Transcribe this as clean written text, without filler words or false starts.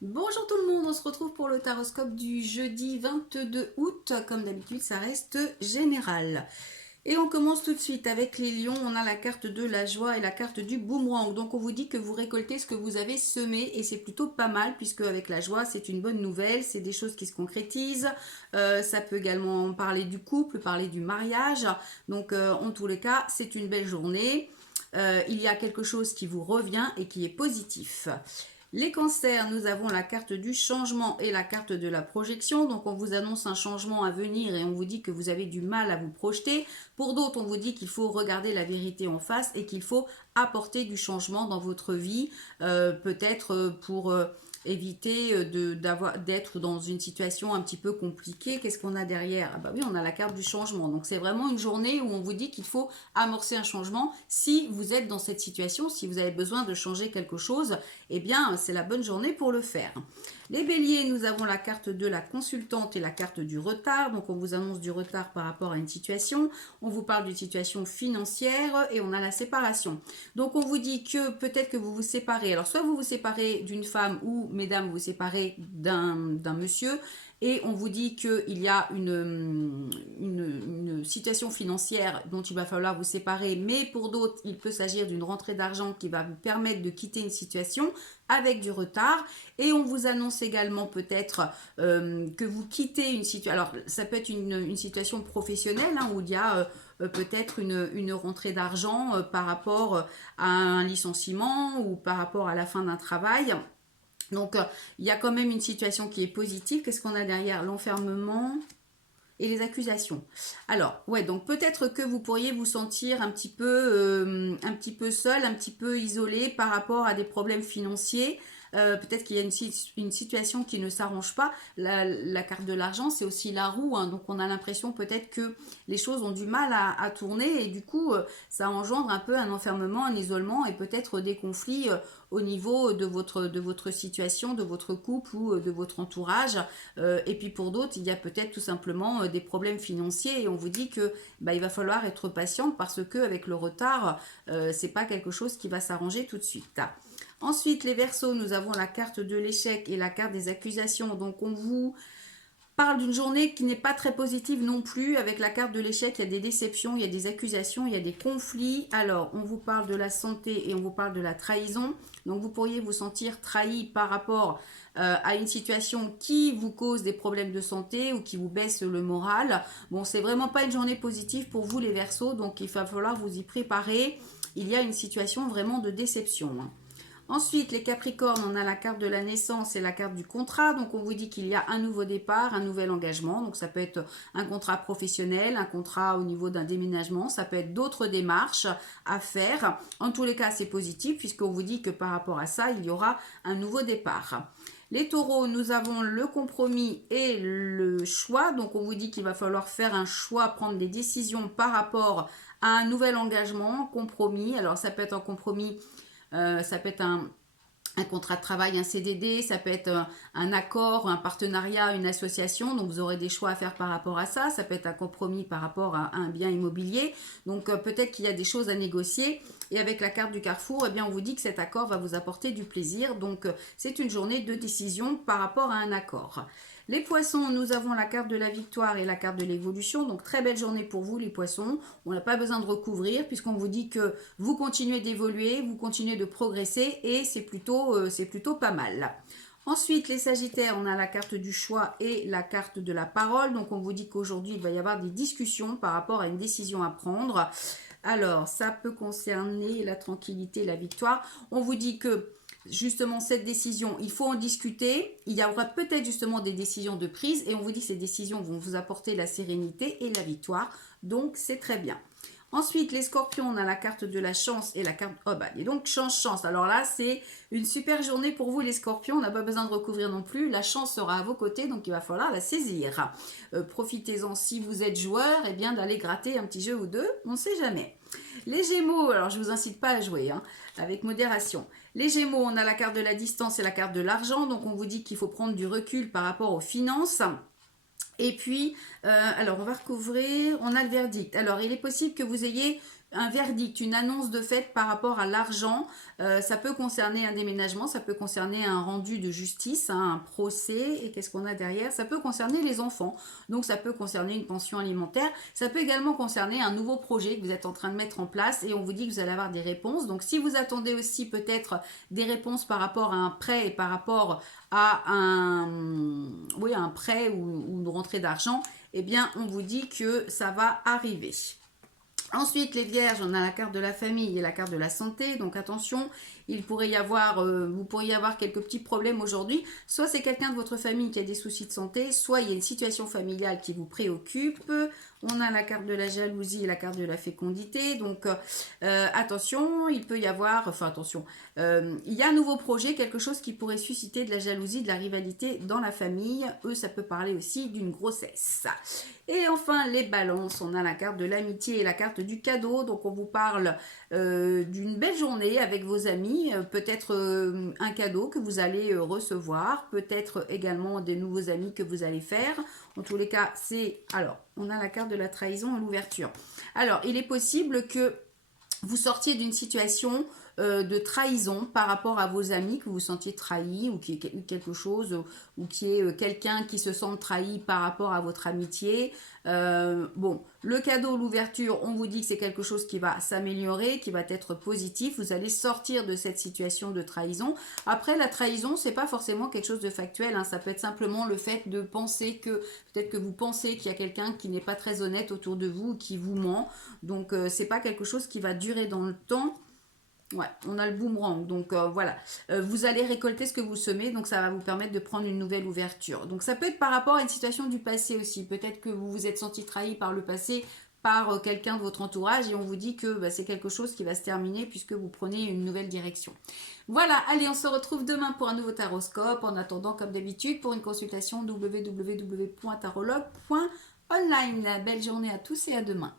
Bonjour tout le monde, on se retrouve pour le taroscope du jeudi 22 août. Comme d'habitude, ça reste général. Et on commence tout de suite avec les lions. On a la carte de la joie et la carte du boomerang. Donc on vous dit que vous récoltez ce que vous avez semé et c'est plutôt pas mal puisque avec la joie, c'est une bonne nouvelle. C'est des choses qui se concrétisent. Ça peut également parler du couple, parler du mariage. Donc en tous les cas, c'est une belle journée. Il y a quelque chose qui vous revient et qui est positif. Les cancers, nous avons la carte du changement et la carte de la projection. Donc on vous annonce un changement à venir et on vous dit que vous avez du mal à vous projeter. Pour d'autres, on vous dit qu'il faut regarder la vérité en face et qu'il faut apporter du changement dans votre vie. Peut-être pour éviter d'être dans une situation un petit peu compliquée. Qu'est-ce qu'on a derrière? Ah bah oui, on a la carte du changement. Donc c'est vraiment une journée où on vous dit qu'il faut amorcer un changement. Si vous êtes dans cette situation, si vous avez besoin de changer quelque chose, eh bien c'est la bonne journée pour le faire. Les béliers, nous avons la carte de la consultante et la carte du retard. Donc on vous annonce du retard par rapport à une situation. On vous parle d'une situation financière et on a la séparation. Donc on vous dit que peut-être que vous vous séparez. Alors soit vous vous séparez d'une femme ou mesdames vous vous séparez d'un monsieur et on vous dit qu'il y a une situation financière dont il va falloir vous séparer, mais pour d'autres, il peut s'agir d'une rentrée d'argent qui va vous permettre de quitter une situation avec du retard. Et on vous annonce également peut-être que vous quittez une situation. Alors, ça peut être une situation professionnelle hein, où il y a peut-être une rentrée d'argent par rapport à un licenciement ou par rapport à la fin d'un travail. Donc, il y a quand même une situation qui est positive. Qu'est-ce qu'on a derrière? L'enfermement et les accusations. Alors, ouais, donc peut-être que vous pourriez vous sentir un petit peu seul, un petit peu isolé par rapport à des problèmes financiers. Peut-être qu'il y a une situation qui ne s'arrange pas. La carte de l'argent, c'est aussi la roue. Hein, donc, on a l'impression peut-être que les choses ont du mal à tourner et du coup, ça engendre un peu un enfermement, un isolement et peut-être des conflits au niveau de votre situation, de votre couple ou de votre entourage. Et puis pour d'autres, il y a peut-être tout simplement des problèmes financiers et on vous dit que il va falloir être patient parce que avec le retard, c'est pas quelque chose qui va s'arranger tout de suite. Ensuite, les Verseaux, nous avons la carte de l'échec et la carte des accusations. Donc on vous parle d'une journée qui n'est pas très positive non plus. Avec la carte de l'échec, il y a des déceptions, il y a des accusations, il y a des conflits. Alors, on vous parle de la santé et on vous parle de la trahison. Donc, vous pourriez vous sentir trahi par rapport à une situation qui vous cause des problèmes de santé ou qui vous baisse le moral. Bon, c'est vraiment pas une journée positive pour vous les Verseaux, donc il va falloir vous y préparer. Il y a une situation vraiment de déception. Ensuite, les Capricornes, on a la carte de la naissance et la carte du contrat. Donc, on vous dit qu'il y a un nouveau départ, un nouvel engagement. Donc, ça peut être un contrat professionnel, un contrat au niveau d'un déménagement. Ça peut être d'autres démarches à faire. En tous les cas, c'est positif puisqu'on vous dit que par rapport à ça, il y aura un nouveau départ. Les taureaux, nous avons le compromis et le choix. Donc, on vous dit qu'il va falloir faire un choix, prendre des décisions par rapport à un nouvel engagement, compromis. Alors, ça peut être un compromis ça peut être un contrat de travail, un CDD, ça peut être un accord, un partenariat, une association. Donc vous aurez des choix à faire par rapport à ça. Ça peut être un compromis par rapport à un bien immobilier. Donc peut-être qu'il y a des choses à négocier. Et avec la carte du carrefour, eh bien, on vous dit que cet accord va vous apporter du plaisir. Donc c'est une journée de décision par rapport à un accord. Les poissons, nous avons la carte de la victoire et la carte de l'évolution. Donc très belle journée pour vous les poissons. On n'a pas besoin de recouvrir puisqu'on vous dit que vous continuez d'évoluer, vous continuez de progresser et c'est plutôt pas mal. Ensuite, les Sagittaires, on a la carte du choix et la carte de la parole. Donc on vous dit qu'aujourd'hui, il va y avoir des discussions par rapport à une décision à prendre. Alors, ça peut concerner la tranquillité, la victoire. On vous dit que justement cette décision, il faut en discuter. Il y aura peut-être justement des décisions de prise et on vous dit que ces décisions vont vous apporter la sérénité et la victoire. Donc c'est très bien. Ensuite, les scorpions, on a la carte de la chance et la carte... Oh bah, et donc chance. Alors là, c'est une super journée pour vous les scorpions. On n'a pas besoin de recouvrir non plus. La chance sera à vos côtés, donc il va falloir la saisir. Profitez-en si vous êtes joueur, et bien d'aller gratter un petit jeu ou deux. On ne sait jamais. Les Gémeaux, alors je vous incite pas à jouer, hein, avec modération. Les Gémeaux, on a la carte de la distance et la carte de l'argent. Donc on vous dit qu'il faut prendre du recul par rapport aux finances. Et puis, alors on va recouvrir, on a le verdict. Alors il est possible que vous ayez un verdict, une annonce de fait par rapport à l'argent. Ça peut concerner un déménagement, ça peut concerner un rendu de justice, hein, un procès. Et qu'est-ce qu'on a derrière? Ça peut concerner les enfants. Donc ça peut concerner une pension alimentaire. Ça peut également concerner un nouveau projet que vous êtes en train de mettre en place et on vous dit que vous allez avoir des réponses. Donc si vous attendez aussi peut-être des réponses par rapport à un prêt et par rapport à un prêt ou une rentrée d'argent, eh bien on vous dit que ça va arriver. Ensuite, les vierges, on a la carte de la famille et la carte de la santé. Donc attention, vous pourriez avoir quelques petits problèmes aujourd'hui. Soit c'est quelqu'un de votre famille qui a des soucis de santé, soit il y a une situation familiale qui vous préoccupe. On a la carte de la jalousie et la carte de la fécondité. Donc attention, il peut y avoir, il y a un nouveau projet, quelque chose qui pourrait susciter de la jalousie, de la rivalité dans la famille. Ça peut parler aussi d'une grossesse. Et enfin, les balances, on a la carte de l'amitié et la carte du cadeau. Donc on vous parle d'une belle journée avec vos amis, peut-être un cadeau que vous allez recevoir, peut-être également des nouveaux amis que vous allez faire. En tous les cas, on a la carte de la trahison et l'ouverture. Alors, il est possible que vous sortiez d'une situation de trahison par rapport à vos amis, que vous vous sentiez trahi ou qu'il y ait quelque chose, ou qu'il y ait quelqu'un qui se sente trahi par rapport à votre amitié. Le cadeau, l'ouverture, on vous dit que c'est quelque chose qui va s'améliorer, qui va être positif. Vous allez sortir de cette situation de trahison. Après, la trahison, c'est pas forcément quelque chose de factuel, hein. Ça peut être simplement le fait de penser que, peut-être que vous pensez qu'il y a quelqu'un qui n'est pas très honnête autour de vous, qui vous ment. Donc, c'est pas quelque chose qui va durer dans le temps. Ouais, on a le boomerang, donc voilà. Vous allez récolter ce que vous semez, donc ça va vous permettre de prendre une nouvelle ouverture. Donc ça peut être par rapport à une situation du passé aussi. Peut-être que vous vous êtes senti trahi par le passé, par quelqu'un de votre entourage, et on vous dit que c'est quelque chose qui va se terminer puisque vous prenez une nouvelle direction. Voilà, allez, on se retrouve demain pour un nouveau taroscope. En attendant, comme d'habitude, pour une consultation www.tarologue.online. Belle journée à tous et à demain.